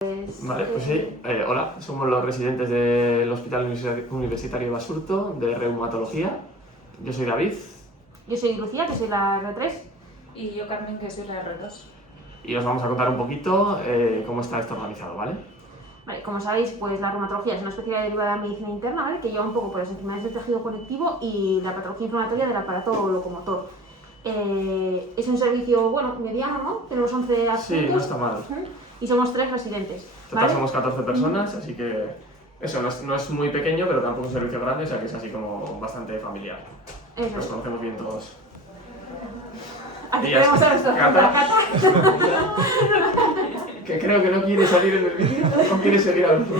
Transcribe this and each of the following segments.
Vale, pues sí. Hola, somos los residentes del Hospital Universitario Basurto de Reumatología. Yo soy David. Yo soy Lucía, que soy la R3. Y yo, Carmen, que soy la R2. Y os vamos a contar un poquito cómo está esto organizado, ¿vale? Vale, como sabéis, pues la reumatología es una especialidad derivada de medicina interna, ¿vale? Que lleva un poco por las enfermedades del tejido conectivo y la patología inflamatoria del aparato locomotor. Es un servicio, bueno, mediano, ¿no? Tenemos 11 adjuntos. Sí, no está mal. Y somos 3 residentes. Total, ¿vale? somos 14 personas, así que eso no es muy pequeño, pero tampoco es un servicio grande, o sea que es así como bastante familiar. Eso Nos es. conocemos bien todos. Aquí Y ya tenemos está. a nuestra Cata. Que creo que no quiere salir en el vídeo, o quiere seguir hablando.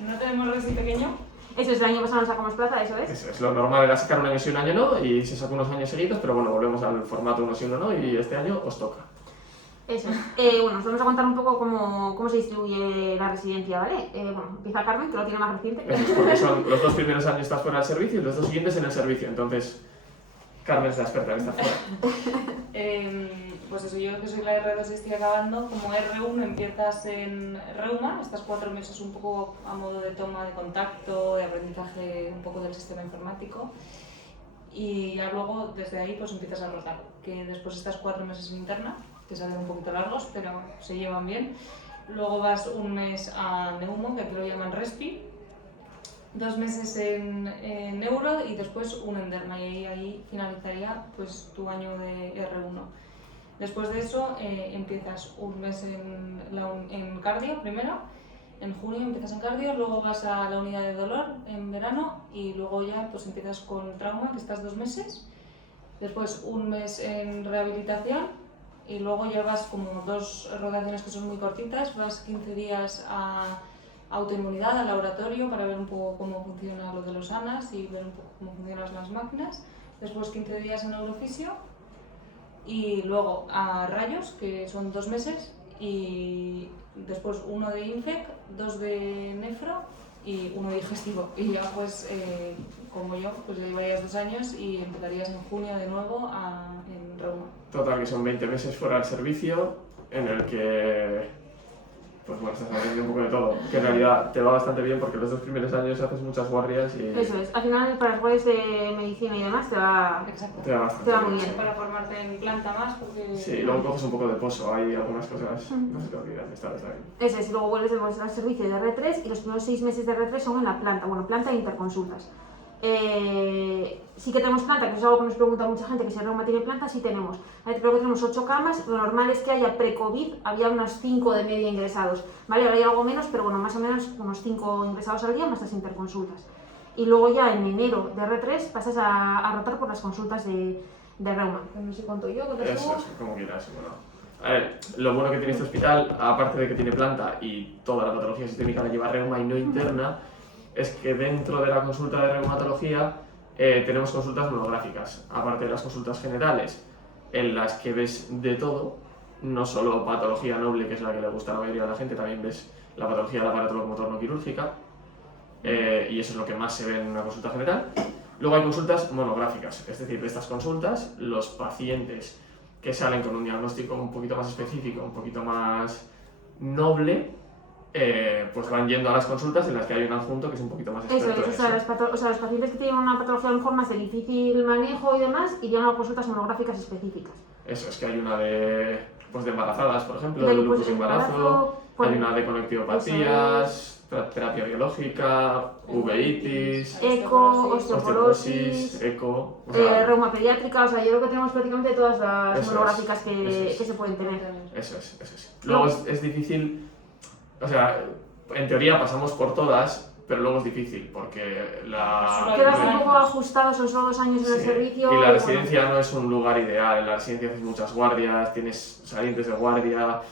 ¿No tenemos resi pequeño? Eso es, el año pasado nos sacamos plaza, eso es. Eso es, lo normal era sacar un año sí, un año no, y se sacó unos años seguidos, pero bueno, volvemos al formato uno sí, uno no, y este año os toca. Eso es. Bueno, os vamos a contar un poco cómo se distribuye la residencia, ¿vale? Bueno, empieza Carmen, que lo tiene más reciente. Eso es, porque son los 2 primeros años estás fuera del servicio y los 2 siguientes en el servicio, entonces Carmen es la experta en estar fuera. Pues eso, yo que soy la R2 y estoy acabando. Como R1 empiezas en Reuma, estás 4 meses un poco a modo de toma de contacto, de aprendizaje un poco del sistema informático. Y ya luego, desde ahí, pues empiezas a rotar, que después estás 4 meses en interna, que salen un poquito largos, pero se llevan bien. Luego vas un mes a Neumo, que aquí lo llaman Respi, 2 meses en Neuro y después un en Derma, y ahí finalizaría pues tu año de R1. Después de eso empiezas un mes en cardio primero, en junio empiezas en cardio, luego vas a la unidad de dolor en verano y luego ya pues empiezas con trauma, que estás 2 meses, después un mes en rehabilitación y luego ya vas como 2 rotaciones que son muy cortitas, vas 15 días a autoinmunidad, al laboratorio, para ver un poco cómo funciona lo de los ANAS y ver un poco cómo funcionan las máquinas, después 15 días en neurofisio y luego a rayos, que son 2 meses, y después 1 de INFEC, 2 de nefro y 1 digestivo. Y ya pues, como yo, pues llevarías 2 años y empezarías en junio de nuevo en Reuma. Total, que son 20 meses fuera del servicio, en el que pues bueno, estás aprendiendo un poco de todo, que en realidad te va bastante bien porque los 2 primeros años haces muchas guardias y Eso es, al final para las guardias de medicina y demás te va Exacto. te va bastante Te va bien. muy bien. Para formarte en planta más, porque... Sí, y luego coges un poco de pozo, hay algunas cosas, no se te olvidan, está bien. Eso es, y luego vuelves al servicio de R3 y los primeros 6 meses de R3 son en la planta, bueno, planta e interconsultas. Sí que tenemos planta, que es algo que nos pregunta mucha gente, que si el reuma tiene planta, sí tenemos. Creo que tenemos 8 camas, lo normal es que haya pre-COVID, había unos 5 de media ingresados, ¿vale? Ahora hay algo menos, pero bueno, más o menos unos 5 ingresados al día más las interconsultas. Y luego ya en enero de R3 pasas a rotar por las consultas de reuma. No sé cuánto yo, cuánto Eso tú. es, como quieras, bueno. A ver, lo bueno que tiene este hospital, aparte de que tiene planta y toda la patología sistémica la lleva reuma y no interna, es que dentro de la consulta de reumatología tenemos consultas monográficas, aparte de las consultas generales, en las que ves de todo, no solo patología noble, que es la que le gusta a la mayoría de la gente, también ves la patología del aparato locomotor no quirúrgica, y eso es lo que más se ve en una consulta general. Luego hay consultas monográficas, es decir, de estas consultas, los pacientes que salen con un diagnóstico un poquito más específico, un poquito más noble, pues van yendo a las consultas en las que hay un adjunto que es un poquito más experto Eso es, en o sea, los pacientes que tienen una patología a lo mejor más de difícil manejo y demás, irían a consultas monográficas específicas. Eso es que hay una de, pues de embarazadas, por ejemplo, De de lupus lupus de embarazo, embarazo, hay una de conectivopatías, terapia biológica, uveitis, eco, osteoporosis, osteoporosis, eco, o sea, reuma pediátrica, o sea, yo creo que tenemos prácticamente todas las Eso es, monográficas eso que es. se pueden tener. eso es. Luego es difícil, o sea, en teoría pasamos por todas, pero luego es difícil porque Quedas un poco ajustado, son solo 2 años en el Sí, servicio. y la residencia no es un lugar ideal, en la residencia haces muchas guardias, tienes salientes de guardia,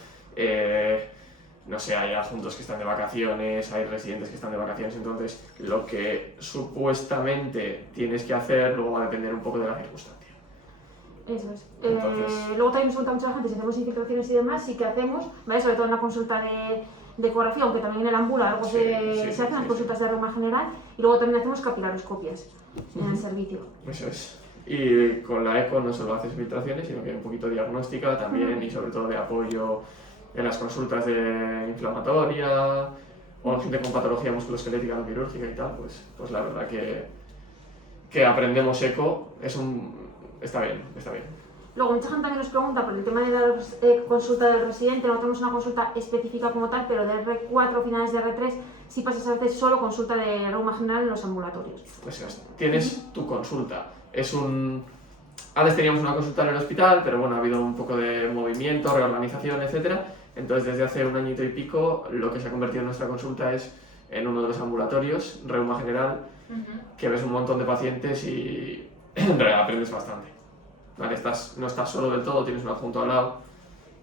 no sé, hay adjuntos que están de vacaciones, hay residentes que están de vacaciones, entonces lo que supuestamente tienes que hacer luego va a depender un poco de la circunstancia. Eso es. Entonces- Luego también nos pregunta mucha gente si hacemos infiltraciones y demás, sí que hacemos, ¿vale? Sobre todo en la consulta de ecografía, aunque también en el ambula algo se hacen las consultas de reuma general, y luego también hacemos capilaroscopias en el servicio. Eso es. Y con la eco no solo haces filtraciones, sino que hay un poquito diagnóstica también y sobre todo de apoyo en las consultas de inflamatoria o gente con patología musculoesquelética no quirúrgica y tal, pues la verdad que aprendemos eco, está bien, está bien. Luego, mucha gente también nos pregunta por el tema de la consulta del residente, no tenemos una consulta específica como tal, pero de R4 finales de R3 sí pasas a hacer solo consulta de reuma general en los ambulatorios. Eso es, tienes tu consulta. Antes teníamos una consulta en el hospital, pero bueno, ha habido un poco de movimiento, reorganización, etcétera. Entonces, desde hace un añito y pico, lo que se ha convertido en nuestra consulta es en uno de los ambulatorios, reuma general, que ves un montón de pacientes y en realidad aprendes bastante. Vale, no estás solo del todo, tienes un adjunto al lado,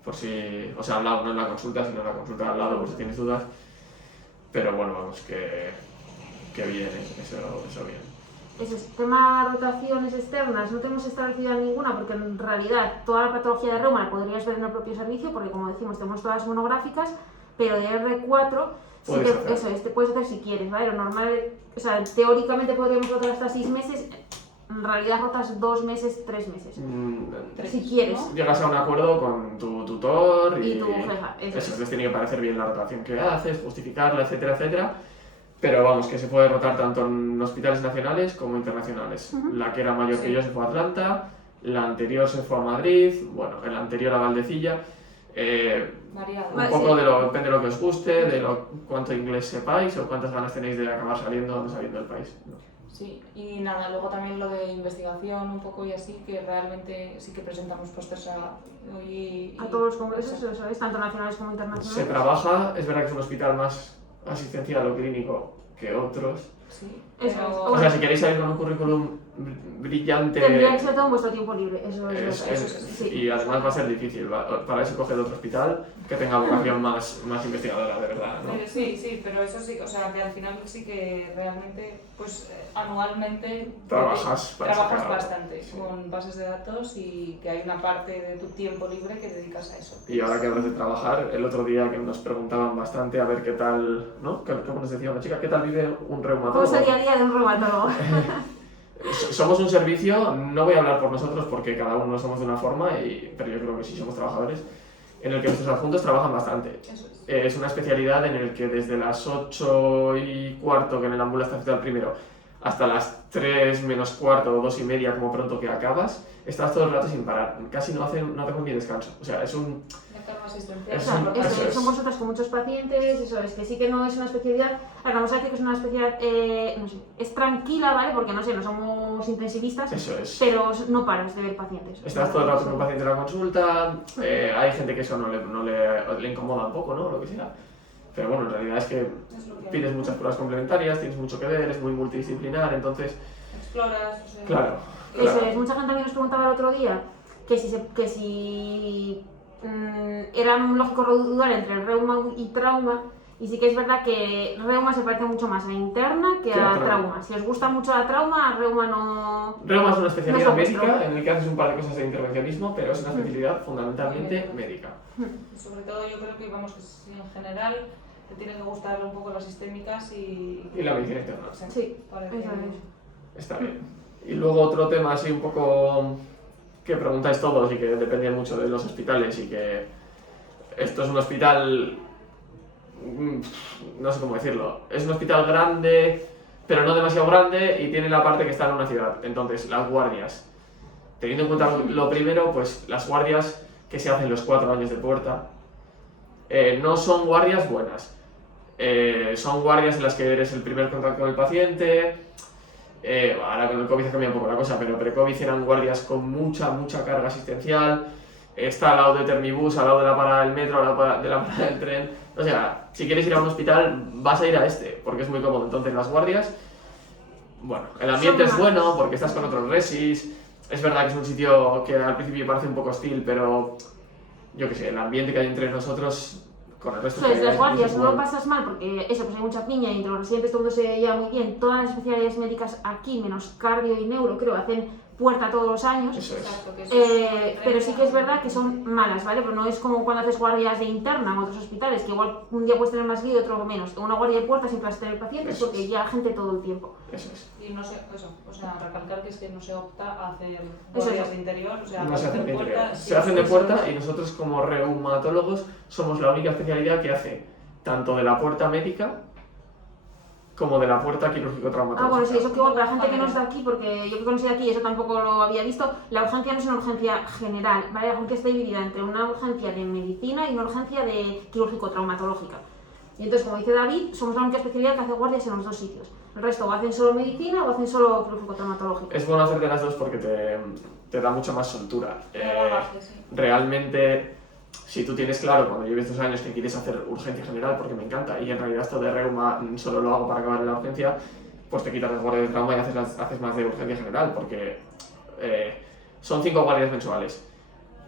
por si, o sea, al lado, no en la consulta, sino en la consulta al lado por si tienes dudas. Pero bueno, vamos, que bien, eso bien. Eso es, tema rotaciones externas, no tenemos establecida ninguna porque en realidad toda la patología de reuma la podrías ver en el propio servicio porque como decimos tenemos todas monográficas, pero de R4 sí que, eso es, te puedes hacer si quieres, ¿vale? Lo normal, o sea, teóricamente podríamos rotar hasta 6 meses, en realidad rotas 2 meses, 3 meses, si quieres. ¿No? Llegas a un acuerdo con tu tutor y tu jefa, eso les tiene que parecer bien la rotación que haces, justificarla, etcétera, etcétera. Pero vamos, que se puede rotar tanto en hospitales nacionales como internacionales. La que era mayor que yo se fue a Atlanta, la anterior se fue a Madrid, bueno, el anterior a Valdecilla. Un poco depende de lo que os guste, de cuánto inglés sepáis o cuántas ganas tenéis de acabar saliendo saliendo del país. ¿No? Sí, y nada, luego también lo de investigación un poco y así, que realmente sí que presentamos pósters a todos los congresos, eso es, tanto nacionales como internacionales. Se trabaja, es verdad que es un hospital más asistencial o clínico que otros. Sí, pero... O sea, si queréis salir con un currículum brillante... Tendría que ser todo en vuestro tiempo libre, eso es. Sí. Y además va a ser difícil, para eso coged otro hospital que tenga vocación más investigadora, de verdad, ¿no? Sí, pero eso sí, o sea, que al final sí que realmente, pues anualmente... Trabajas bastante con bases de datos y que hay una parte de tu tiempo libre que dedicas a eso. Y ahora que hablas de trabajar, el otro día que nos preguntaban bastante a ver qué tal, ¿no? ¿Cómo nos decía una chica? ¿Qué tal vive un reumatólogo? ¿Cómo sería el día de un reumatólogo? Somos un servicio, no voy a hablar por nosotros porque cada uno somos de una forma, pero yo creo que sí somos trabajadores, en el que nuestros adjuntos trabajan bastante. Es una especialidad en el que desde las 8:15, que en el ambulancia está citado primero, hasta las 3 menos cuarto o 2:30 como pronto que acabas, estás todo el rato sin parar, casi no hacemos ni descanso. O sea, es un... Son consultas con muchos pacientes, eso es, que sí que no es una especialidad, vamos a decir que es una especialidad, no sé, es tranquila, ¿vale? Porque no sé, no somos intensivistas, eso es. pero no paras de ver pacientes. Estás todo el rato con un paciente en la consulta, hay gente que eso no le incomoda un poco, ¿no? Lo que sea. Pero bueno, en realidad es que pides muchas pruebas complementarias, tienes mucho que ver, es muy multidisciplinar, entonces... Exploras, o sea... Claro. Eso es, mucha gente también nos preguntaba el otro día que si era lógico dudar entre reuma y trauma, y sí que es verdad que reuma se parece mucho más a interna que a trauma. Si os gusta mucho la trauma, a reuma no... Reuma es una especialidad médica en la que haces un par de cosas de intervencionismo, pero es una especialidad fundamentalmente médica. Sobre todo yo creo que, vamos, que en general te tienen que gustar un poco las sistémicas y la medicina interna. Sí, está bien. Y luego otro tema así un poco que preguntáis todos y que depende mucho de los hospitales y que esto es un hospital, no sé cómo decirlo, es un hospital grande pero no demasiado grande y tiene la parte que está en una ciudad, entonces las guardias, teniendo en cuenta lo primero, pues las guardias que se hacen los 4 años de puerta no son guardias buenas, son guardias en las que eres el primer contacto con el paciente. Ahora con el COVID ha cambiado un poco la cosa, pero pre-COVID eran guardias con mucha carga asistencial. Está al lado de Termibus, al lado de la parada del metro, al lado de la parada del tren. O sea, si quieres ir a un hospital, vas a ir a este, porque es muy cómodo. Entonces las guardias, bueno, el ambiente es bueno porque estás con otros resis. Es verdad que es un sitio que al principio parece un poco hostil, pero yo qué sé, el ambiente que hay entre nosotros... Con el resto de las guardias no lo pasas mal porque eso, pues hay mucha piña y entre los residentes todo el mundo se lleva muy bien. Todas las especialidades médicas aquí, menos cardio y neuro, creo, hacen puerta todos los años. Eso es. Exacto, que eso es Pero sí que es verdad que son malas, ¿vale? Pero no es como cuando haces guardias de interna en otros hospitales, que igual un día puedes tener más lío y otro menos. En una guardia de puerta siempre vas a tener pacientes Eso porque es. ya gente todo el tiempo. Eso es. Y no sé, eso, o sea, recalcar que es que no se opta a hacer Eso guardias es. de interior, o sea, No se hacen de puerta, interior. sí, Se hacen de sí, puerta sí. y nosotros como reumatólogos somos la única especialidad que hace tanto de la puerta médica como de la puerta quirúrgico-traumatológica. Bueno, sí, eso que igual para la gente que no es de aquí, porque yo que conocí de aquí, eso tampoco lo había visto, la urgencia no es una urgencia general, ¿vale? La urgencia está dividida entre una urgencia de medicina y una urgencia de quirúrgico-traumatológica. Y entonces, como dice David, somos la única especialidad que hace guardias en los dos sitios. El resto o hacen solo medicina o hacen solo quirúrgico-traumatológico. Es bueno hacer de las dos porque te da mucha más soltura. Bagaje, sí. Realmente, si tú tienes claro cuando lleves 2 años que quieres hacer urgencia general porque me encanta y en realidad esto de reuma solo lo hago para acabar en la urgencia, pues te quitas las guardias de trauma y haces más de urgencia general porque son 5 guardias mensuales.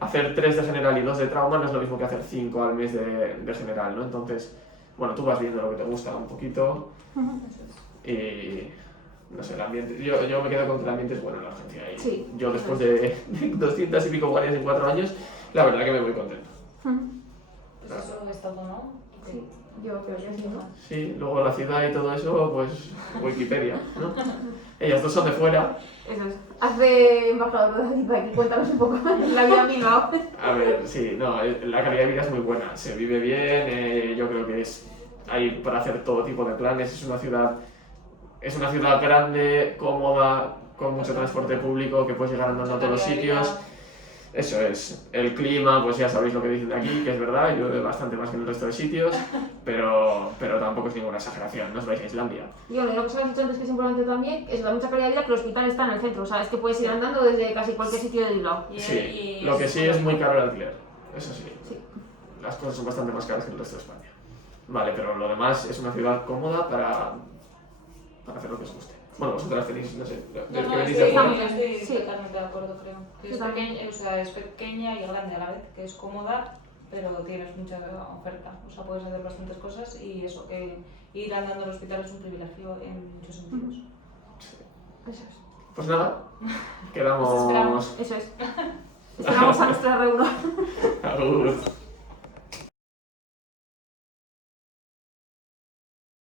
Hacer 3 de general y 2 de trauma no es lo mismo que hacer 5 al mes de general, ¿no? Entonces, bueno, tú vas viendo lo que te gusta un poquito Eso es. y no sé, el ambiente, yo me quedo con que el ambiente es bueno en la urgencia y Sí. yo después de 200 y pico guardias en 4 años, la verdad que me voy contento. Pues eso es todo, ¿no? Sí, yo creo que sí, ¿no? Sí, luego la ciudad y todo eso, pues Wikipedia, ¿no? Ellas dos son de fuera. Eso es. Hace embajador de David aquí, cuéntanos un poco la vida en Bilbao. A ver, sí, no, la calidad de vida es muy buena, se vive bien, yo creo que hay para hacer todo tipo de planes, es una ciudad grande, cómoda, con mucho transporte público, que puedes llegar andando a todos los sitios. Eso es, el clima, pues ya sabéis lo que dicen de aquí, que es verdad, llueve bastante más que en el resto de sitios, pero tampoco es ninguna exageración, no os vais a Islandia. Y bueno, lo que os habéis dicho antes que es importante también es la mucha calidad de vida, que el hospital está en el centro, sabes que puedes ir andando desde casi cualquier sitio de Bilbao. Sí, lo que sí es muy caro el alquiler, eso sí. Sí. Las cosas son bastante más caras que en el resto de España. Vale, pero lo demás es una ciudad cómoda para hacer lo que os guste. Bueno, vosotras tenéis, no sé, No, que no, venís estoy, de fuera. estoy Sí. totalmente de acuerdo, creo. Que Yo es también. pequeña, o sea, es pequeña y grande a la vez, que es cómoda, pero tienes mucha oferta. O sea, puedes hacer bastantes cosas y eso, que ir andando al hospital es un privilegio en muchos sentidos. Eso es. Pues nada, Os quedamos... esperamos. Eso es. Esperamos a nuestra reunión. Agur.